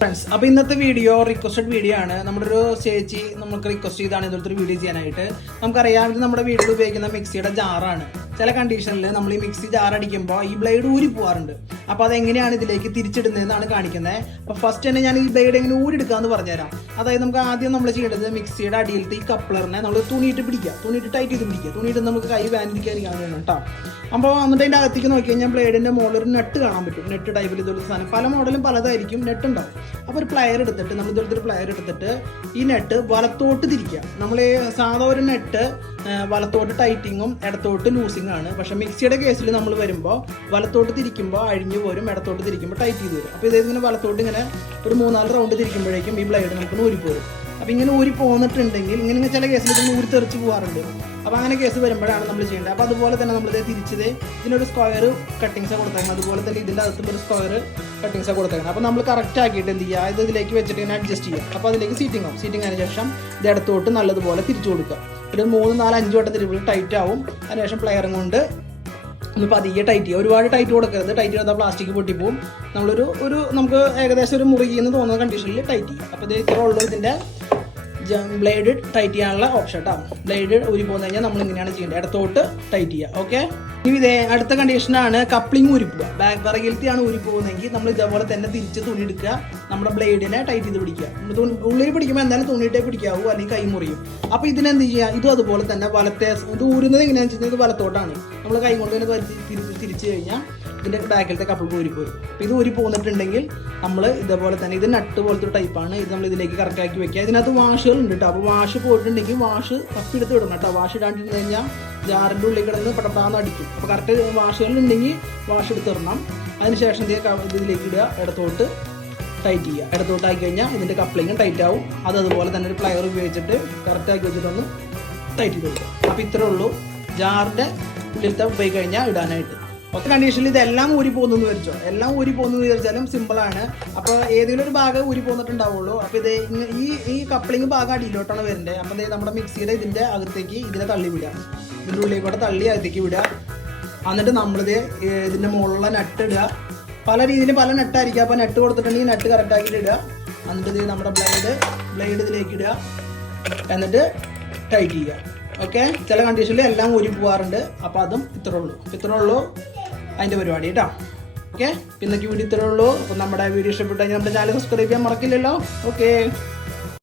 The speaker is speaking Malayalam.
ഫ്രണ്ട്സ്, അപ്പോൾ ഇന്നത്തെ വീഡിയോ റിക്വസ്റ്റഡ് വീഡിയോ ആണ്. നമ്മുടെ ഒരു ചേച്ചി നമുക്ക് റിക്വസ്റ്റ് ചെയ്താണ് ഇതുപോലത്തെ ഒരു വീഡിയോ ചെയ്യാനായിട്ട്. നമുക്കറിയാം, ഇത് നമ്മുടെ വീട്ടിൽ ഉപയോഗിക്കുന്ന മിക്സിയുടെ ജാറാണ്. ചില കണ്ടീഷനിൽ നമ്മൾ ഈ മിക്സി ജാർ അടിക്കുമ്പോൾ ഈ ബ്ലേഡ് ഊരി പോകാറുണ്ട്. അപ്പോൾ അതെങ്ങനെയാണ് ഇതിലേക്ക് തിരിച്ചിടുന്നതെന്നാണ് കാണിക്കുന്നത്. അപ്പോൾ ഫസ്റ്റ് തന്നെ ഞാൻ ഈ ബ്ലേഡ് എങ്ങനെ ഊരിയെടുക്കാമെന്ന് പറഞ്ഞുതരാം. അതായത് നമുക്ക് ആദ്യം നമ്മൾ ചെയ്യേണ്ടത് മിക്സിയുടെ അടിയിലത്തെ ഈ കപ്ലറിനെ നമ്മൾ തുണിയിട്ട് പിടിക്കുക, തുണിയിട്ട് ടൈറ്റ് ചെയ്ത് പിടിക്കുക. തുണിയിട്ട് നമുക്ക് കൈ വാനിരിക്കാതിരിക്കാൻ വേണം കേട്ടോ. അപ്പോൾ എന്നിട്ട് അതിൻ്റെ അകത്തേക്ക് നോക്കി കഴിഞ്ഞാൽ ബ്ലേഡിൻ്റെ മുകളിൽ ഒരു നെട്ട് കാണാൻ പറ്റും. നെറ്റ് ടൈപ്പിൽ ഇതുള്ള സാധനം പല മോഡലും പലതായിരിക്കും, നെറ്റ് ഉണ്ടാവും. അപ്പോൾ ഒരു പ്ലയർ എടുത്തിട്ട് നമ്മൾ ഇതുപോലത്തെ പ്ലയർ എടുത്തിട്ട് ഈ നെറ്റ് വലത്തോട്ട് തിരിക്കുക. നമ്മൾ സാധാ ഒരു നെറ്റ് വലത്തോട്ട് ടൈറ്റിങ്ങും ഇടത്തോട്ട് ലൂസിങ് ആണ്. പക്ഷെ മിക്സിയുടെ കേസിൽ നമ്മൾ വരുമ്പോൾ വലത്തോട്ട് തിരിക്കുമ്പോൾ അഴിഞ്ഞു പോരും, ഇടത്തോട്ട് തിരിക്കുമ്പോൾ ടൈറ്റ് ചെയ്ത് വരും. അപ്പോൾ ഇങ്ങനെ വലത്തോട്ട് ഇങ്ങനെ ഒരു 3-4 റൗണ്ട് തിരിക്കുമ്പോഴേക്കും ഈ ബ്ലേഡ് നമുക്ക് ഊരിപ്പോരും. അപ്പോൾ ഇങ്ങനെ ഊരി പോന്നിട്ടുണ്ടെങ്കിൽ ഇങ്ങനെ ചില കേസിൽ ഇത് ഊരി തെറിച്ച് പോകാറുണ്ട്. അപ്പോൾ അങ്ങനെ കേസ് വരുമ്പോഴാണ് നമ്മൾ ചെയ്യേണ്ടത്. അപ്പോൾ അതുപോലെ തന്നെ നമ്മളിത് തിരിച്ചത് ഇതിനൊരു സ്ക്വയർ കട്ടിങ്സ് കൊടുത്തേക്കണം. അതുപോലെ തന്നെ ഇതിൻ്റെ അകത്തും ഒരു സ്ക്വയർ കട്ടിങ്സ് കൊടുത്തേക്കണം. അപ്പോൾ നമ്മൾ കറക്റ്റ് ആക്കിയിട്ട് എന്ത് ചെയ്യുക, ഇത് ഇതിലേക്ക് വെച്ചിട്ട് ഇങ്ങനെ അഡ്ജസ്റ്റ് ചെയ്യുക. അപ്പോൾ അതിലേക്ക് സീറ്റിംഗ് ആവും. സീറ്റിംഗ് ആയതിനു ശേഷം ഇത് ഇടത്തോട്ട് നല്ലതുപോലെ തിരിച്ചു കൊടുക്കുക. ഒരു 3-4-5 വട്ടം തിരിച്ച് ടൈറ്റ് ആവും. അതിനുശേഷം പ്ലെയറും കൊണ്ട് ഒന്ന് പതിയെ ടൈറ്റ് ചെയ്യുക. ഒരുപാട് ടൈറ്റ് കൊടുക്കരുത്. ടൈറ്റ് ചെയ്താൽ പ്ലാസ്റ്റിക് പൊട്ടിപ്പോവും. നമ്മളൊരു നമുക്ക് ഏകദേശം ഒരു മുറുകിയെന്ന് തോന്നുന്ന കണ്ടീഷനിൽ ടൈറ്റ് ചെയ്യുക. അപ്പോൾ ഇത് ഇത്ര ഉള്ളൂ ഇതിൻ്റെ ബ്ലേഡ് ടൈറ്റ് ചെയ്യാനുള്ള ഓപ്ഷൻ കേട്ടോ. ബ്ലേഡ് ഊരി പോകുന്ന കഴിഞ്ഞാൽ നമ്മൾ ഇങ്ങനെയാണ് ചെയ്യേണ്ടത്, ഇടത്തോട്ട് ടൈറ്റ് ചെയ്യുക. ഓക്കെ, ഇനി ഇതേ അടുത്ത കണ്ടീഷനാണ് കപ്ലിംഗ് ഊരിപ്പോവുക. ബാക്ക് പിറകിലത്തെയാണ് ഊരി പോകുന്നതെങ്കിൽ നമ്മൾ ഇതേപോലെ തന്നെ തിരിച്ച് തുണി എടുക്കുക, നമ്മുടെ ബ്ലേഡിനെ ടൈറ്റ് ചെയ്ത് പിടിക്കുക. ഉള്ളിൽ പിടിക്കുമ്പോൾ എന്തായാലും തുണിയിട്ടേ പിടിക്കാവൂ, അല്ലെങ്കിൽ കൈ മുറിയും. അപ്പോൾ ഇതിനെന്ത് ചെയ്യുക, ഇതും അതുപോലെ തന്നെ വലത്തെ ഇത് ഊരുന്നത് എങ്ങനെയാണെന്ന് വെച്ച് കഴിഞ്ഞാൽ ഇത് വലത്തോട്ടാണ്. നമ്മൾ കൈ കൊണ്ട് തന്നെ തിരിച്ച് കഴിഞ്ഞാൽ ഇതിൻ്റെ ബാക്കിലത്തെ കപ്പിൾ ഊരി പോരും. അപ്പോൾ ഇത് ഊരി പോന്നിട്ടുണ്ടെങ്കിൽ നമ്മൾ ഇതേപോലെ തന്നെ ഇത് നട്ട് പോലത്തെ ടൈപ്പാണ്. ഇത് നമ്മൾ ഇതിലേക്ക് കറക്റ്റാക്കി വെക്കുക. ഇതിനകത്ത് വാഷുകളുണ്ട് കേട്ടോ. അപ്പോൾ വാഷ് പോയിട്ടുണ്ടെങ്കിൽ വാഷ് തപ്പിയെടുത്ത് വിടണം കേട്ടോ. വാഷ് ഇടാണ്ടിരുന്ന് കഴിഞ്ഞാൽ ജാറിൻ്റെ ഉള്ളിൽ കിടന്ന് പടപ്പാന്ന് അടിക്കും. അപ്പോൾ കറക്റ്റ് വാഷുകളുണ്ടെങ്കിൽ വാഷ് എടുത്തിടണം. അതിനുശേഷം ഇതിലേക്ക് ഇടുക, ഇടത്തോട്ട് ടൈറ്റ് ചെയ്യുക. ഇടത്തോട്ടാക്കി കഴിഞ്ഞാൽ ഇതിൻ്റെ കപ്ലിങ്ങും ടൈറ്റ് ആവും. അതുപോലെ തന്നെ ഒരു പ്ലയർ ഉപയോഗിച്ചിട്ട് കറക്റ്റാക്കി വെച്ചിട്ടൊന്ന് ടൈറ്റ് ചെയ്ത് കൊടുക്കുക. അപ്പോൾ ഇത്രേ ഉള്ളൂ ജാറിൻ്റെ ഉള്ളിലത്തെ പോയി കഴിഞ്ഞാൽ ഇടാനായിട്ട്. ഒക്കെ കണ്ടീഷനിൽ ഇതെല്ലാം ഊരി പോകുന്നു വിചാരിച്ചോ. എല്ലാം ഊരി പോകുന്നു വിചാരിച്ചാലും സിമ്പിളാണ്. അപ്പോൾ ഏതെങ്കിലും ഒരു ഭാഗം ഊരി പോന്നിട്ടുണ്ടാവുള്ളൂ. അപ്പോൾ ഇത് ഈ കപ്ലിങ് ഭാഗം അടിയിലോട്ടാണ് വരുന്നത്. അപ്പോൾ നമ്മുടെ മിക്സിയുടെ ഇതിൻ്റെ അകത്തേക്ക് ഇതിനെ തള്ളി വിടുക. ഇതിൻ്റെ ഉള്ളിൽ കൂടെ തള്ളി അകത്തേക്ക് വിടുക. എന്നിട്ട് നമ്മളിത് ഇതിൻ്റെ മുകളിലുള്ള നട്ട് ഇടുക. പല രീതിയിൽ പല നെട്ടായിരിക്കും. അപ്പോൾ നെട്ട് കൊടുത്തിട്ടുണ്ടെങ്കിൽ നെട്ട് കറക്റ്റാക്കിയിട്ട് ഇടുക. എന്നിട്ട് ഇത് നമ്മുടെ ബ്ലേഡ് ഇതിലേക്ക് ഇടുക. എന്നിട്ട് ടൈറ്റ് ചെയ്യുക. ഓക്കെ, ചില കണ്ടീഷനിൽ എല്ലാം ഊരി പോകാറുണ്ട്. അപ്പോൾ അതും ഇത്രേ ഉള്ളൂ അതിൻ്റെ പരിപാടി കേട്ടോ. ഓക്കെ, ഇന്നേക്ക് വീഡിയോ ഇത്രേ ഉള്ളൂ. അപ്പോൾ നമ്മുടെ വീഡിയോ ഇഷ്ടപ്പെട്ടു കഴിഞ്ഞാൽ നമ്മുടെ ചാനൽ സബ്സ്ക്രൈബ് ചെയ്യാൻ മറക്കില്ലല്ലോ. ഓക്കെ.